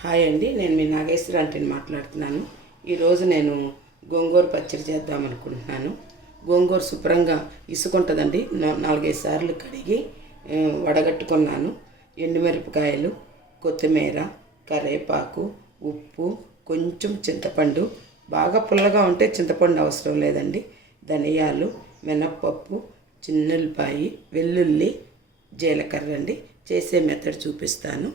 Hi అండి, నేను మీ నాగేశ్వర ఆంటీని మాట్లాడుతున్నాను. ఈరోజు నేను గోంగూర పచ్చడి చేద్దాం అనుకుంటున్నాను. గోంగూర శుభ్రంగా ఇసుకుంటుందండి. 4-5 సార్లు కడిగి వడగట్టుకున్నాను. ఎండుమిరపకాయలు, కొత్తిమీర, కరివేపాకు, ఉప్పు, కొంచెం చింతపండు. బాగా పుల్లగా ఉంటే చింతపండు అవసరం లేదండి. ధనియాలు, మినప్పప్పు, చిన్నుల్లిపాయి, వెల్లుల్లి, జీలకర్ర అండి. చేసే మెథడ్ చూపిస్తాను.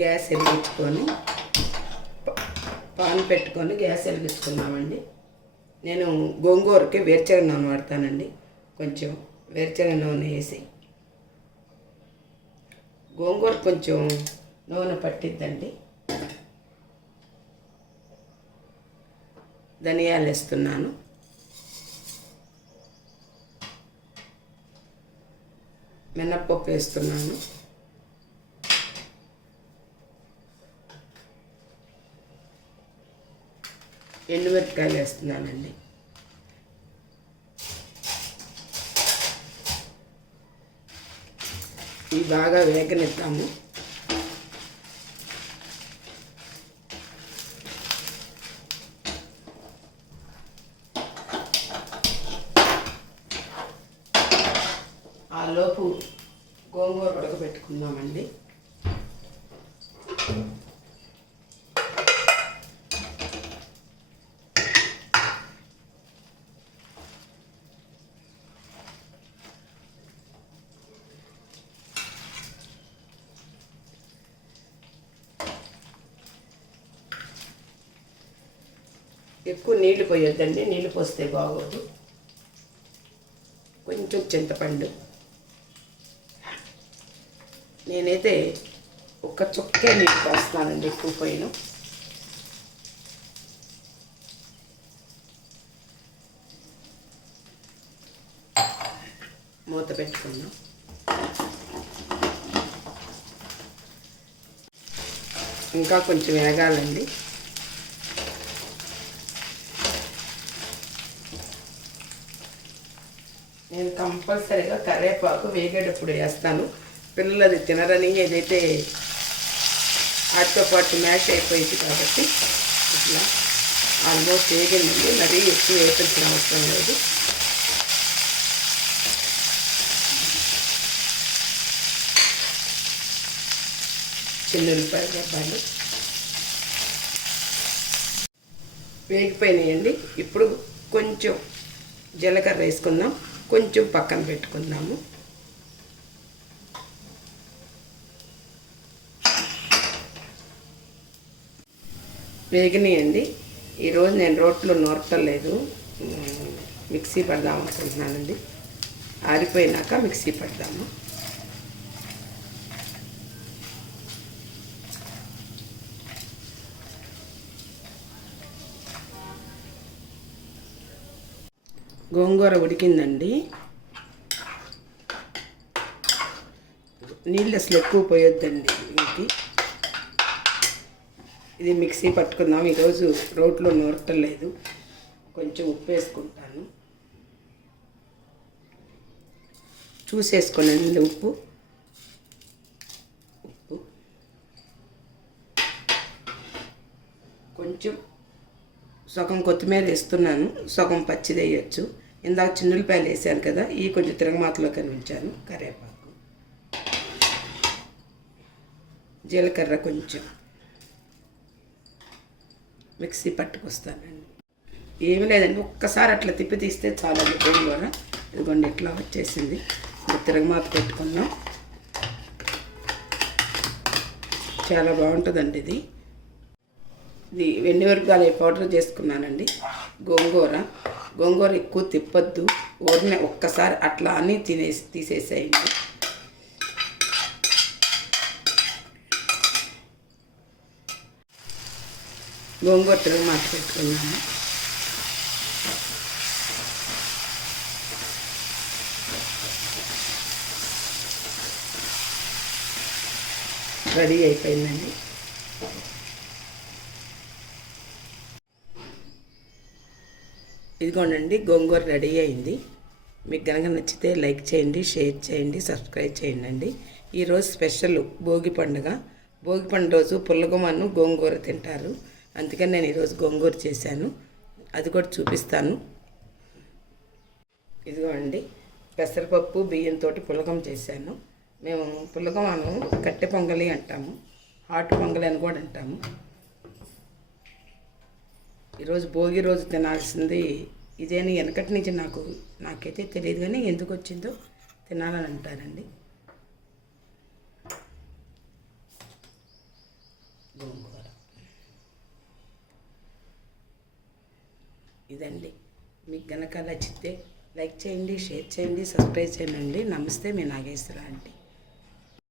గ్యాస్ వెలిగించుకొని పాన్ పెట్టుకొని గ్యాస్ వెలిగించుకున్నామండి. నేను గోంగూరకి వేరుశనగ నూనె వాడతానండి. కొంచెం వేరుశనగ నూనె వేసి, గోంగూర కొంచెం నూనె పట్టిద్దండి. ధనియాలు వేస్తున్నాను. మినప్పప్పు వేస్తున్నాను. ఎండుమిరపకాయలు వేస్తున్నానండి. ఇవి బాగా వేగనిద్దాము. ఆలోపు గోంగూర ఉడకబెట్టుకుందామండి. ఎక్కువ నీళ్లు పోయొద్దండి, నీళ్లు పోస్తే బాగోదు. కొంచెం చింతపండు. నేనైతే ఒక్క చుక్కే నీళ్ళు పోస్తానండి, ఎక్కువ పోయిన. మూత పెట్టుకున్నాం. ఇంకా కొంచెం వేగాలండి. నేను కంపల్సరీగా కరివేపాకు వేగేటప్పుడు వేస్తాను. పిల్లలు అది తినరని, ఏదైతే వాటితో పాటు మ్యాష్ అయిపోయింది కాబట్టి ఇట్లా ఆల్మోస్ట్ వేగిందండి. మరీ ఎక్కువ వేపించిన అవసరం లేదు. చిన్నుల్లిపాయ గబ్బాలు వేగిపోయినాయండి. ఇప్పుడు కొంచెం జీలకర్ర వేసుకుందాం, కొంచెం పక్కన పెట్టుకుందాము. వేగినాయండి. ఈరోజు నేను రోట్లో నూరతలేదు, మిక్సీ పడదాం అనుకుంటున్నానండి. ఆరిపోయినాక మిక్సీ పడదాము. గోంగూర ఉడికిందండి. నీళ్ళు అసలు ఎక్కువ పోయొద్దండి ఇంటి. ఇది మిక్సీ పట్టుకుందాం. ఈరోజు రోట్లో నూరటలేదు. కొంచెం ఉప్పు వేసుకుంటాను. చూసేసుకోనండి ఉప్పు. కొంచెం సగం కొత్తిమీర వేస్తున్నాను, సగం పచ్చిది వేయచ్చు. ఇందాక చిన్నులపాయలు వేసాను కదా, ఈ కొంచెం తిరగమాతలో కనిపించాను. కరివేపాకు, జీలకర్ర కొంచెం మిక్సీ పట్టుకొస్తానండి. ఏమి లేదండి, ఒక్కసారి అట్లా తిప్పి తీస్తే చాలా గోంగూర ఇదిగోండి ఇట్లా వచ్చేసింది. తిరగమాత పెట్టుకున్నాం. చాలా బాగుంటుందండి ఇది. ఇది ఎండుమిరపకాయలు పౌడర్ చేసుకున్నానండి. గోంగూర ఎక్కువ తిప్పొద్దు, ఊరినే ఒక్కసారి అట్లా అని తీసేసేయండి. గోంగూర తిరగమాత పెట్టుకున్నాను. రెడీ అయిపోయిందండి. ఇదిగోండి గోంగూర రెడీ అయింది. మీకు కనుక నచ్చితే లైక్ చేయండి, షేర్ చేయండి, సబ్స్క్రైబ్ చేయండి. ఈరోజు స్పెషల్ భోగి పండుగ. భోగి పండు రోజు పుల్లగుమను గోంగూర తింటారు, అందుకని నేను ఈరోజు గోంగూర చేశాను. అది కూడా చూపిస్తాను. ఇదిగోండి, పెసరపప్పు బియ్యంతో పులగం చేశాను. మేము పులగమను కట్టె పొంగలి అంటాము, హాట్ పొంగలి అని కూడా అంటాము. ఈరోజు భోగి రోజు తినాల్సింది ఇదేని వెనకటి నుంచి నాకైతే తెలియదు, కానీ ఎందుకు వచ్చిందో తినాలని అంటారండి. గోంగూర ఇదండి. మీకు గనక నచ్చితే లైక్ చేయండి, షేర్ చేయండి, సబ్స్క్రైబ్ చేయండి. నమస్తే, మీ నాగేశ్వర ఆంటీ.